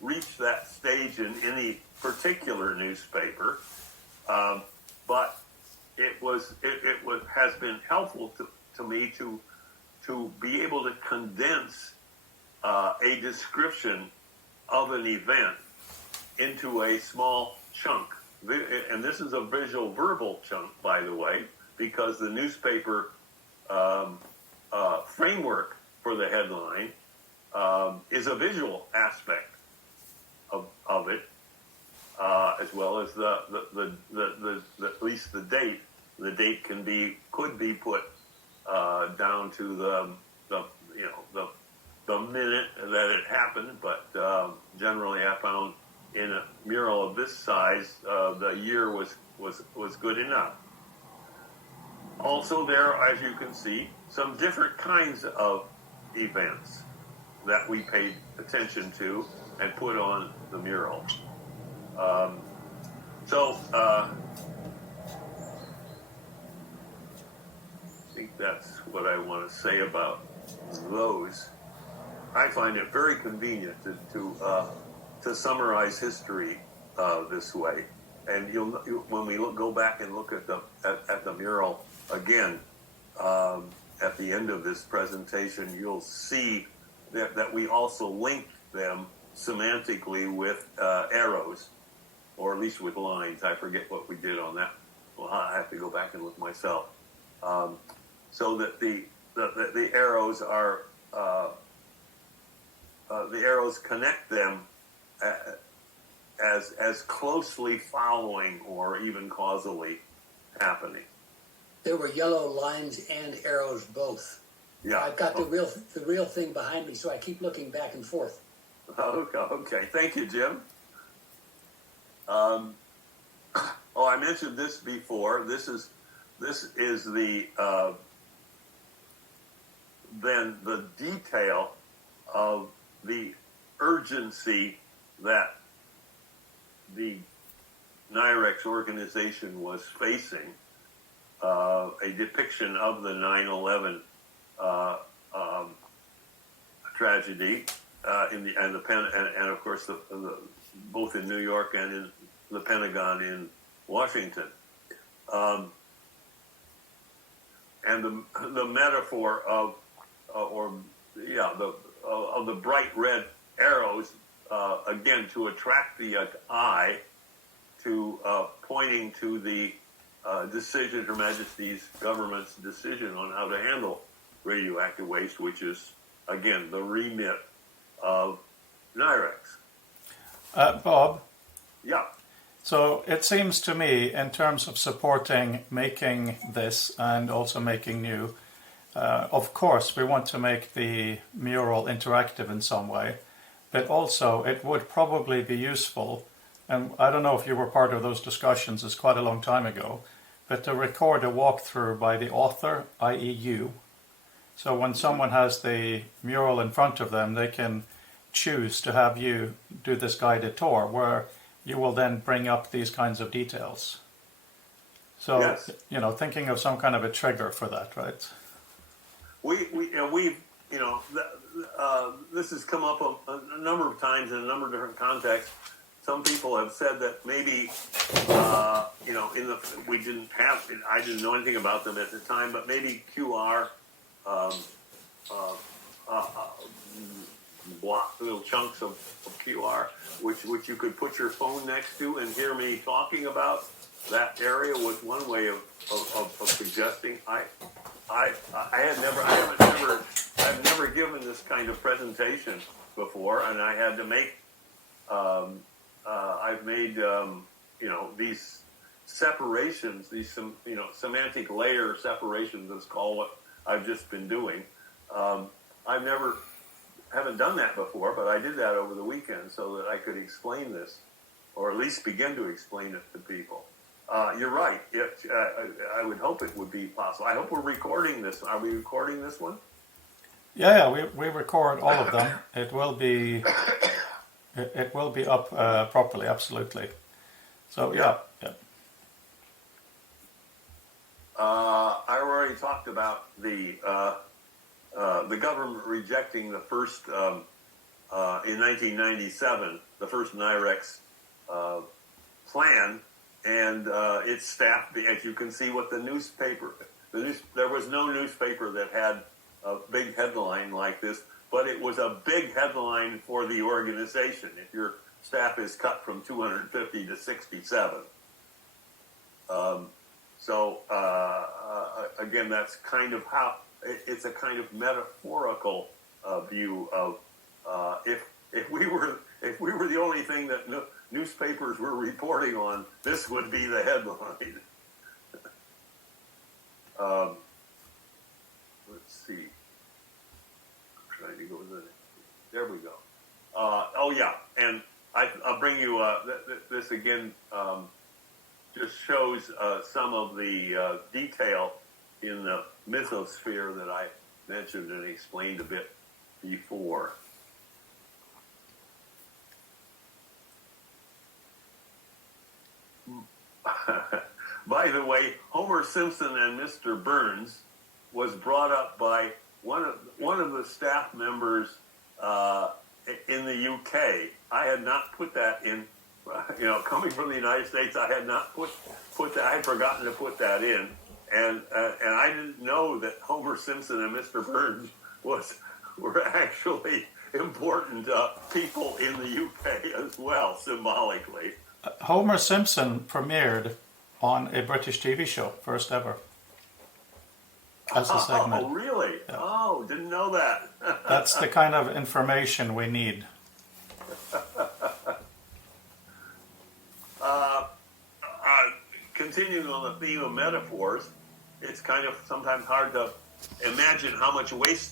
reached that stage in any particular newspaper, but it has been helpful to me to be able to condense a description of an event into a small chunk. And this is a visual verbal chunk, by the way, because the newspaper framework for the headline is a visual aspect of it, as well as the at least the date. The date could be put down to the minute that it happened, but generally I found in a mural of this size, the year was good enough. Also, there, as you can see, some different kinds of events that we paid attention to and put on the mural. I think that's what I want to say about those. I find it very convenient to summarize history this way, and when we go back and look at the mural again at the end of this presentation, you'll see that we also link them semantically with arrows, or at least with lines. I forget what we did on that. Well, I have to go back and look myself. So that the arrows are the arrows connect them as closely following or even causally happening. There were yellow lines and arrows both. Yeah. I've got the real thing behind me, so I keep looking back and forth. Okay. Thank you, Jim. I mentioned this before. This is the then the detail of the urgency that the NIREX organization was facing. A depiction of the 9/11 tragedy and of course both in New York and in the Pentagon in Washington, and the metaphor of the bright red arrows again to attract the eye to pointing to the decision, Her Majesty's government's decision on how to handle radioactive waste, which is, again, the remit of NIREX. Bob? Yeah. So it seems to me, in terms of supporting making this and also making new, of course we want to make the mural interactive in some way, but also it would probably be useful, and I don't know if you were part of those discussions, it's quite a long time ago, but to record a walkthrough by the author, i.e. you. So when someone has the mural in front of them, they can choose to have you do this guided tour where you will then bring up these kinds of details. So, yes. Thinking of some kind of a trigger for that, right? This has come up a number of times in a number of different contexts. Some people have said that maybe, I didn't know anything about them at the time, but maybe QR, little chunks of QR, which you could put your phone next to and hear me talking about. That area was one way of suggesting. I've never given this kind of presentation before, and I had to make. I've made these separations, these semantic layer separations. That's called what I've just been doing. Haven't done that before, but I did that over the weekend so that I could explain this, or at least begin to explain it to people. You're right. I would hope it would be possible. I hope we're recording this. Are we recording this one? Yeah, we record all of them. It will be up properly, absolutely. So yeah. I already talked about the government rejecting the first in 1997, the first NIREX plan, and its staff, as you can see what the newspaper, there was no newspaper that had a big headline like this, but it was a big headline for the organization if your staff is cut from 250 to 67. Again, that's kind of how, it's a kind of metaphorical view of if we were the only thing that newspapers were reporting on, this would be the headline. Let's see. I'm trying to go to the. There we go. Oh yeah, and I'll bring you this again. Just shows some of the detail in the mythosphere that I mentioned and explained a bit before. By the way, Homer Simpson and Mr. Burns was brought up by one of the staff members in the UK. I had not put that in. Coming from the United States, I had not put that. I had forgotten to put that in, and I didn't know that Homer Simpson and Mr. Burns were actually important people in the UK as well, symbolically. Homer Simpson premiered on a British TV show, first ever, as a segment. Oh, really? Yeah. Oh, didn't know that. That's the kind of information we need. Continuing on the theme of metaphors, it's kind of sometimes hard to imagine how much waste